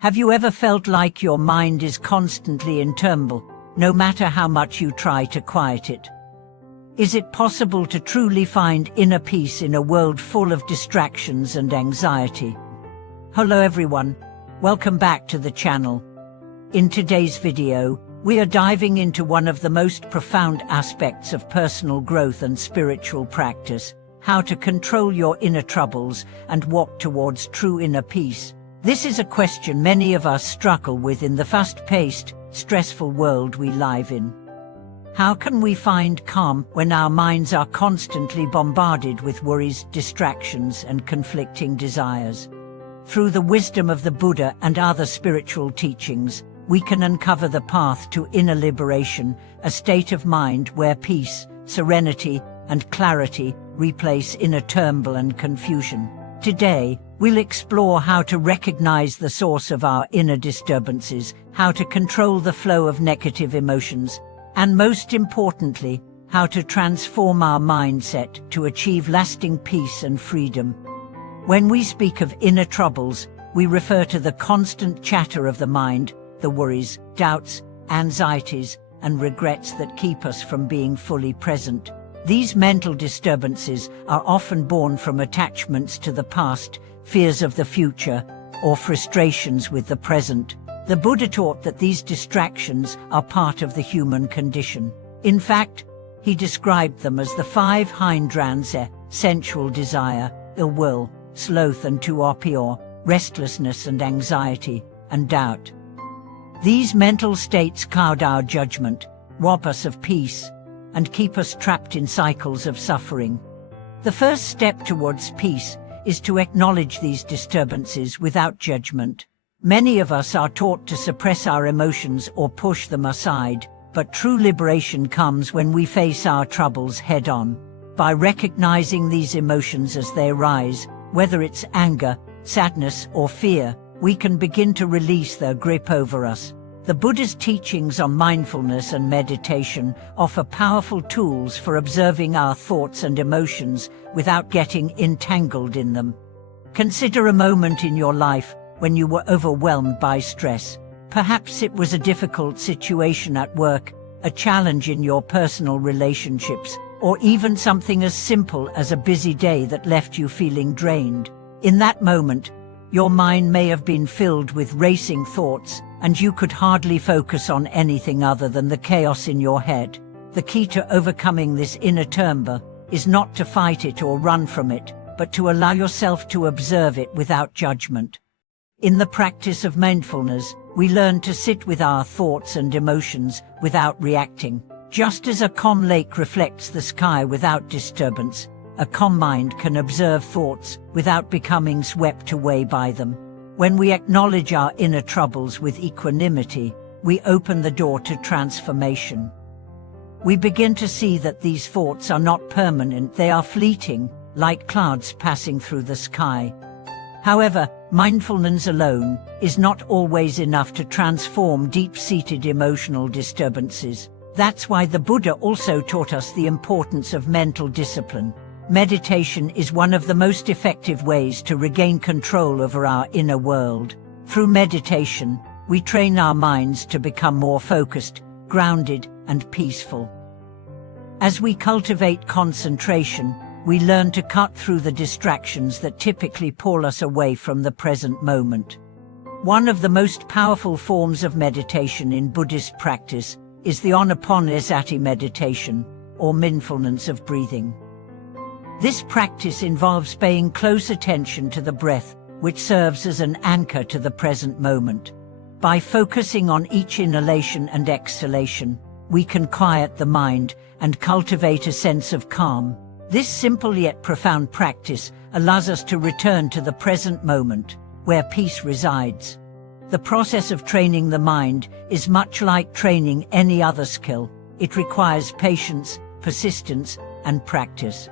Have you ever felt like your mind is constantly in turmoil, no matter how much you try to quiet it? Is it possible to truly find inner peace in a world full of distractions and anxiety? Hello everyone, welcome back to the channel. In today's video, we are diving into one of the most profound aspects of personal growth and spiritual practice: how to control your inner troubles and walk towards true inner peace. This is a question many of us struggle with in the fast-paced, stressful world we live in. How can we find calm when our minds are constantly bombarded with worries, distractions, and conflicting desires? Through the wisdom of the Buddha and other spiritual teachings, we can uncover the path to inner liberation, a state of mind where peace, serenity, and clarity replace inner turmoil and confusion. Today, we'll explore how to recognize the source of our inner disturbances, how to control the flow of negative emotions, and most importantly, how to transform our mindset to achieve lasting peace and freedom. When we speak of inner troubles, we refer to the constant chatter of the mind, the worries, doubts, anxieties, and regrets that keep us from being fully present. These mental disturbances are often born from attachments to the past, fears of the future, or frustrations with the present. The Buddha taught that these distractions are part of the human condition. In fact, he described them as the five hindrances: sensual desire, ill will, sloth and torpor, restlessness and anxiety, and doubt. These mental states cloud our judgment, rob us of peace, and keep us trapped in cycles of suffering. The first step towards peace is to acknowledge these disturbances without judgment. Many of us are taught to suppress our emotions or push them aside, but true liberation comes when we face our troubles head-on. By recognizing these emotions as they arise, whether it's anger, sadness, or fear, we can begin to release their grip over us. The Buddha's teachings on mindfulness and meditation offer powerful tools for observing our thoughts and emotions without getting entangled in them. Consider a moment in your life when you were overwhelmed by stress. Perhaps it was a difficult situation at work, a challenge in your personal relationships, or even something as simple as a busy day that left you feeling drained. In that moment, your mind may have been filled with racing thoughts, and you could hardly focus on anything other than the chaos in your head. The key to overcoming this inner turmoil is not to fight it or run from it, but to allow yourself to observe it without judgment. In the practice of mindfulness, we learn to sit with our thoughts and emotions without reacting. Just as a calm lake reflects the sky without disturbance, a calm mind can observe thoughts without becoming swept away by them. When we acknowledge our inner troubles with equanimity, we open the door to transformation. We begin to see that these thoughts are not permanent, they are fleeting, like clouds passing through the sky. However, mindfulness alone is not always enough to transform deep-seated emotional disturbances. That's why the Buddha also taught us the importance of mental discipline. Meditation is one of the most effective ways to regain control over our inner world. Through meditation, we train our minds to become more focused, grounded, and peaceful. As we cultivate concentration, we learn to cut through the distractions that typically pull us away from the present moment. One of the most powerful forms of meditation in Buddhist practice is the anapanasati meditation, or mindfulness of breathing. This practice involves paying close attention to the breath, which serves as an anchor to the present moment. By focusing on each inhalation and exhalation, we can quiet the mind and cultivate a sense of calm. This simple yet profound practice allows us to return to the present moment, where peace resides. The process of training the mind is much like training any other skill. It requires patience, persistence, and practice.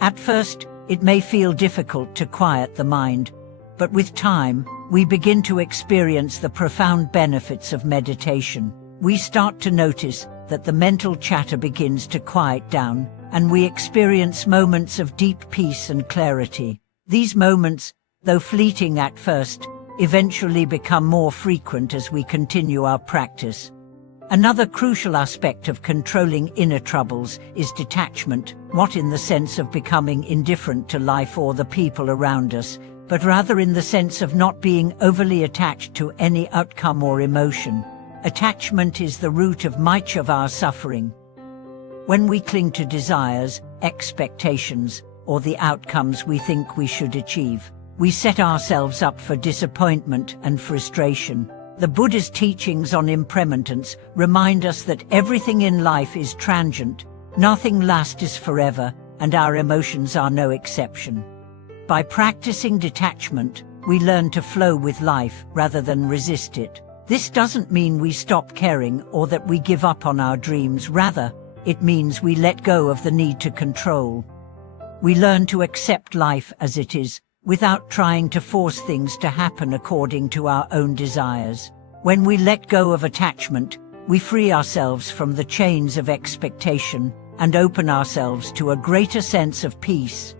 At first, it may feel difficult to quiet the mind, but with time, we begin to experience the profound benefits of meditation. We start to notice that the mental chatter begins to quiet down, and we experience moments of deep peace and clarity. These moments, though fleeting at first, eventually become more frequent as we continue our practice. Another crucial aspect of controlling inner troubles is detachment, not in the sense of becoming indifferent to life or the people around us, but rather in the sense of not being overly attached to any outcome or emotion. Attachment is the root of much of our suffering. When we cling to desires, expectations, or the outcomes we think we should achieve, we set ourselves up for disappointment and frustration. The Buddha's teachings on impermanence remind us that everything in life is transient, nothing lasts forever, and our emotions are no exception. By practicing detachment, we learn to flow with life rather than resist it. This doesn't mean we stop caring or that we give up on our dreams. Rather, it means we let go of the need to control. We learn to accept life as it is, without trying to force things to happen according to our own desires. When we let go of attachment, we free ourselves from the chains of expectation and open ourselves to a greater sense of peace.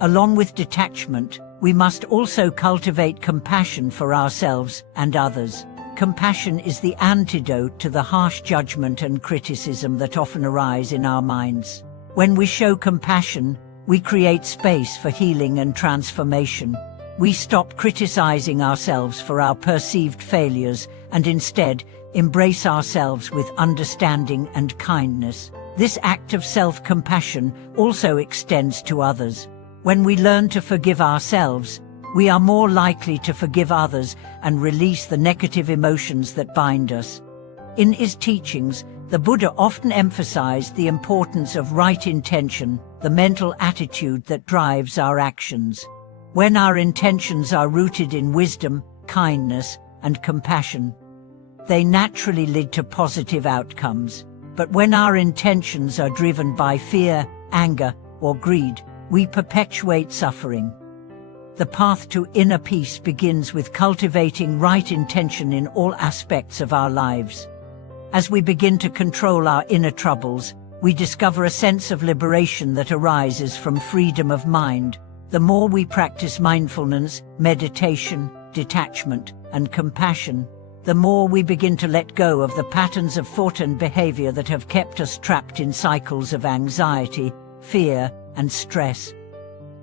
Along with detachment, we must also cultivate compassion for ourselves and others. Compassion is the antidote to the harsh judgment and criticism that often arise in our minds. When we show compassion, we create space for healing and transformation. We stop criticizing ourselves for our perceived failures and instead embrace ourselves with understanding and kindness. This act of self-compassion also extends to others. When we learn to forgive ourselves, we are more likely to forgive others and release the negative emotions that bind us. In his teachings, the Buddha often emphasized the importance of right intention, the mental attitude that drives our actions. When our intentions are rooted in wisdom, kindness, and compassion, they naturally lead to positive outcomes. But when our intentions are driven by fear, anger, or greed, we perpetuate suffering. The path to inner peace begins with cultivating right intention in all aspects of our lives. As we begin to control our inner troubles, we discover a sense of liberation that arises from freedom of mind. The more we practice mindfulness, meditation, detachment, and compassion, the more we begin to let go of the patterns of thought and behavior that have kept us trapped in cycles of anxiety, fear, and stress.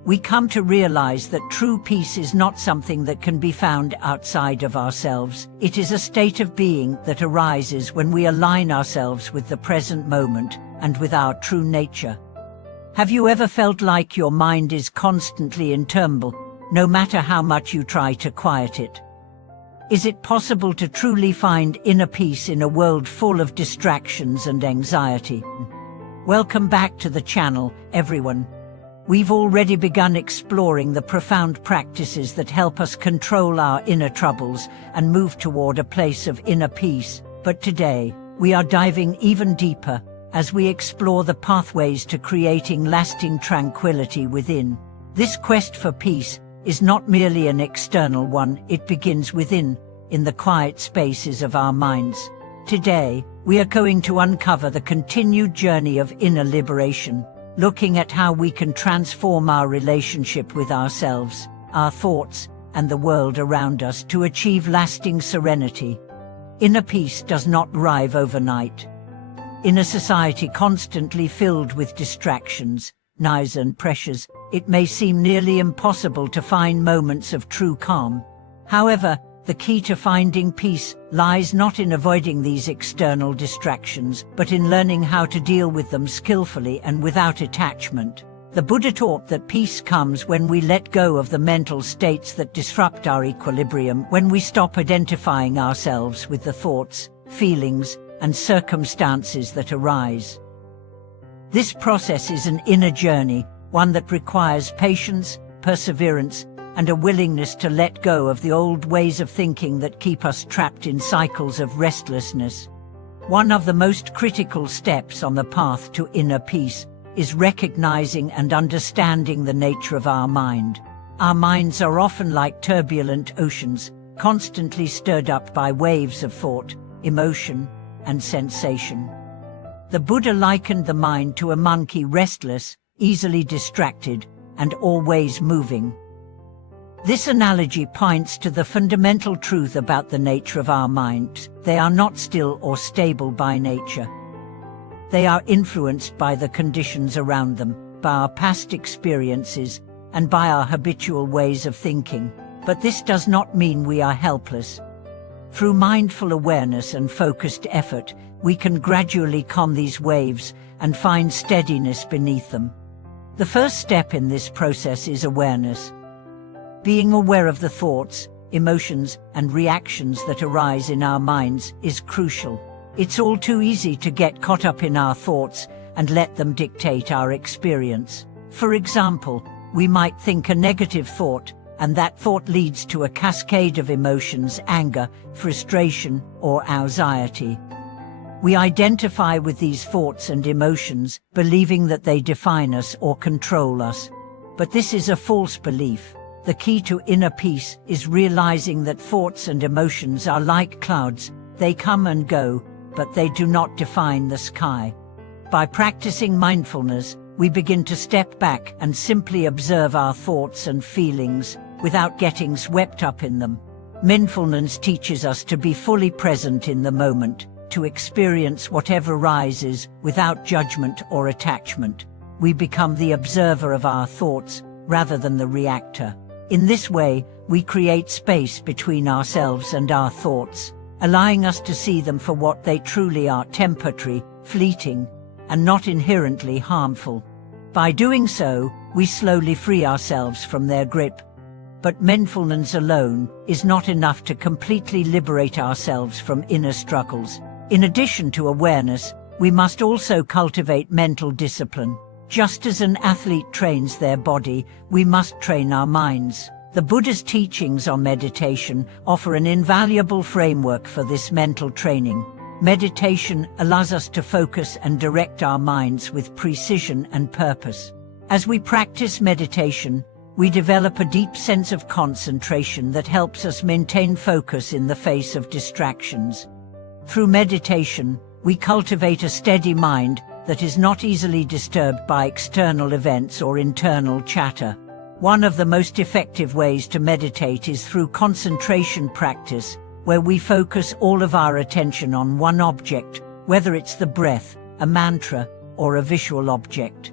We come to realize that true peace is not something that can be found outside of ourselves. It is a state of being that arises when we align ourselves with the present moment and with our true nature. Have you ever felt like your mind is constantly in turmoil, no matter how much you try to quiet it? Is it possible to truly find inner peace in a world full of distractions and anxiety? Welcome back to the channel, everyone. We've already begun exploring the profound practices that help us control our inner troubles and move toward a place of inner peace. But today, we are diving even deeper as we explore the pathways to creating lasting tranquility within. This quest for peace is not merely an external one, it begins within, in the quiet spaces of our minds. Today, we are going to uncover the continued journey of inner liberation, looking at how we can transform our relationship with ourselves, our thoughts, and the world around us to achieve lasting serenity. Inner peace does not arrive overnight. In a society constantly filled with distractions, noise and pressures, it may seem nearly impossible to find moments of true calm. However, the key to finding peace lies not in avoiding these external distractions, but in learning how to deal with them skillfully and without attachment. The Buddha taught that peace comes when we let go of the mental states that disrupt our equilibrium, when we stop identifying ourselves with the thoughts, feelings, and circumstances that arise. This process is an inner journey, one that requires patience, perseverance, and a willingness to let go of the old ways of thinking that keep us trapped in cycles of restlessness. One of the most critical steps on the path to inner peace is recognizing and understanding the nature of our mind. Our minds are often like turbulent oceans, constantly stirred up by waves of thought, emotion, and sensation. The Buddha likened the mind to a monkey, restless, easily distracted, and always moving. This analogy points to the fundamental truth about the nature of our minds. They are not still or stable by nature. They are influenced by the conditions around them, by our past experiences, and by our habitual ways of thinking. But this does not mean we are helpless. Through mindful awareness and focused effort, we can gradually calm these waves and find steadiness beneath them. The first step in this process is awareness. Being aware of the thoughts, emotions, and reactions that arise in our minds is crucial. It's all too easy to get caught up in our thoughts and let them dictate our experience. For example, we might think a negative thought, and that thought leads to a cascade of emotions: anger, frustration, or anxiety. We identify with these thoughts and emotions, believing that they define us or control us. But this is a false belief. The key to inner peace is realizing that thoughts and emotions are like clouds. They come and go, but they do not define the sky. By practicing mindfulness, we begin to step back and simply observe our thoughts and feelings without getting swept up in them. Mindfulness teaches us to be fully present in the moment, to experience whatever rises without judgment or attachment. We become the observer of our thoughts rather than the reactor. In this way, we create space between ourselves and our thoughts, allowing us to see them for what they truly are: temporary, fleeting, and not inherently harmful. By doing so, we slowly free ourselves from their grip. But mindfulness alone is not enough to completely liberate ourselves from inner struggles. In addition to awareness, we must also cultivate mental discipline. Just as an athlete trains their body, we must train our minds. The Buddha's teachings on meditation offer an invaluable framework for this mental training. Meditation allows us to focus and direct our minds with precision and purpose. As we practice meditation, we develop a deep sense of concentration that helps us maintain focus in the face of distractions. Through meditation, we cultivate a steady mind that is not easily disturbed by external events or internal chatter. One of the most effective ways to meditate is through concentration practice, where we focus all of our attention on one object, whether it's the breath, a mantra, or a visual object.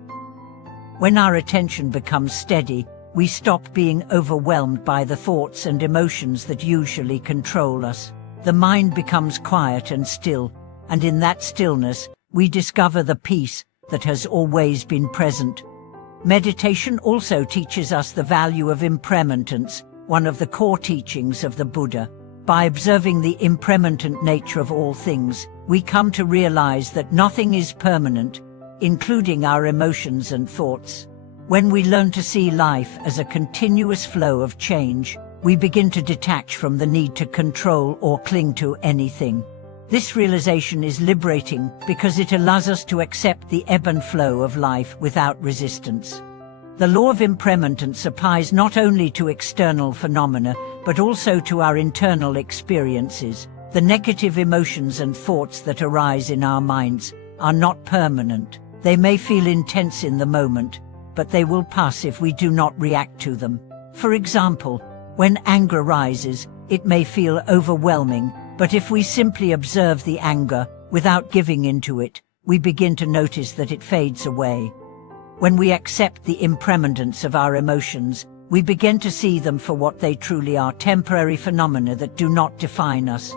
When our attention becomes steady, we stop being overwhelmed by the thoughts and emotions that usually control us. The mind becomes quiet and still, and in that stillness, we discover the peace that has always been present. Meditation also teaches us the value of impermanence, one of the core teachings of the Buddha. By observing the impermanent nature of all things, we come to realize that nothing is permanent, including our emotions and thoughts. When we learn to see life as a continuous flow of change, we begin to detach from the need to control or cling to anything. This realization is liberating because it allows us to accept the ebb and flow of life without resistance. The law of impermanence applies not only to external phenomena, but also to our internal experiences. The negative emotions and thoughts that arise in our minds are not permanent. They may feel intense in the moment, but they will pass if we do not react to them. For example, when anger rises, it may feel overwhelming, but if we simply observe the anger without giving into it, we begin to notice that it fades away. When we accept the impermanence of our emotions, we begin to see them for what they truly are: temporary phenomena that do not define us.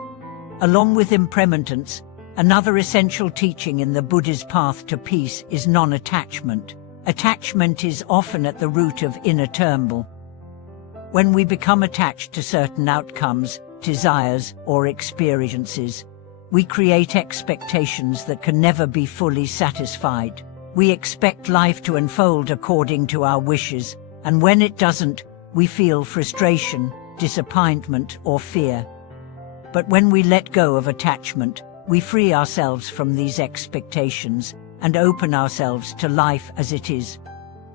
Along with impermanence, another essential teaching in the Buddha's path to peace is non-attachment. Attachment is often at the root of inner turmoil. When we become attached to certain outcomes, desires, or experiences, we create expectations that can never be fully satisfied. We expect life to unfold according to our wishes, and when it doesn't, we feel frustration, disappointment, or fear. But when we let go of attachment, we free ourselves from these expectations and open ourselves to life as it is.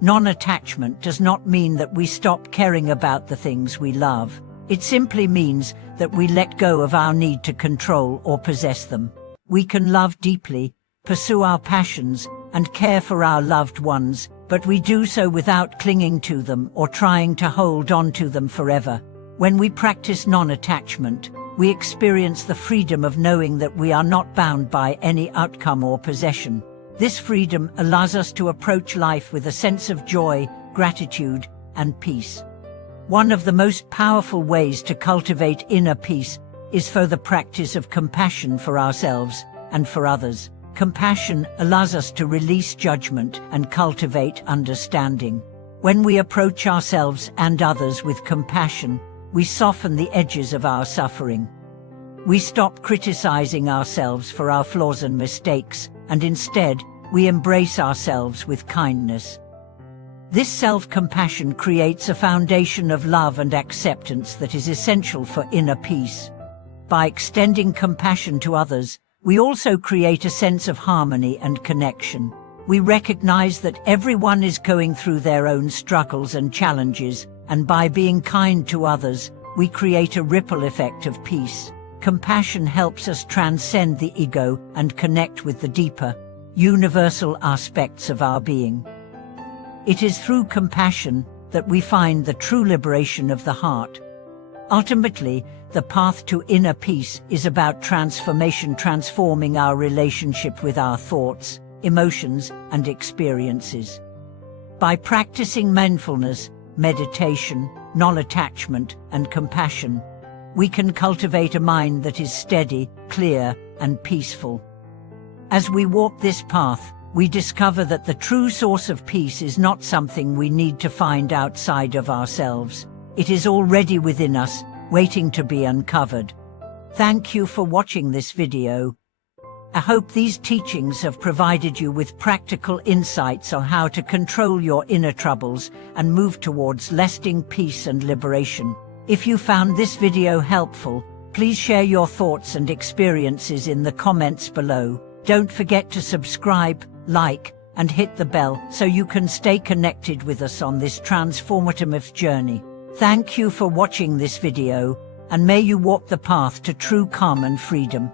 Non-attachment does not mean that we stop caring about the things we love. It simply means that we let go of our need to control or possess them. We can love deeply, pursue our passions, and care for our loved ones, but we do so without clinging to them or trying to hold on to them forever. When we practice non-attachment, we experience the freedom of knowing that we are not bound by any outcome or possession. This freedom allows us to approach life with a sense of joy, gratitude, and peace. One of the most powerful ways to cultivate inner peace is through the practice of compassion for ourselves and for others. Compassion allows us to release judgment and cultivate understanding. When we approach ourselves and others with compassion, we soften the edges of our suffering. We stop criticizing ourselves for our flaws and mistakes, and instead, we embrace ourselves with kindness. This self-compassion creates a foundation of love and acceptance that is essential for inner peace. By extending compassion to others, we also create a sense of harmony and connection. We recognize that everyone is going through their own struggles and challenges, and by being kind to others, we create a ripple effect of peace. Compassion helps us transcend the ego and connect with the deeper, universal aspects of our being. It is through compassion that we find the true liberation of the heart. Ultimately, the path to inner peace is about transformation, transforming our relationship with our thoughts, emotions, and experiences. By practicing mindfulness, meditation, non-attachment, and compassion, we can cultivate a mind that is steady, clear, and peaceful. As we walk this path, we discover that the true source of peace is not something we need to find outside of ourselves. It is already within us, waiting to be uncovered. Thank you for watching this video. I hope these teachings have provided you with practical insights on how to control your inner troubles and move towards lasting peace and liberation. If you found this video helpful, please share your thoughts and experiences in the comments below. Don't forget to subscribe, like, and hit the bell so you can stay connected with us on this transformative journey. Thank you for watching this video, and may you walk the path to true calm and freedom.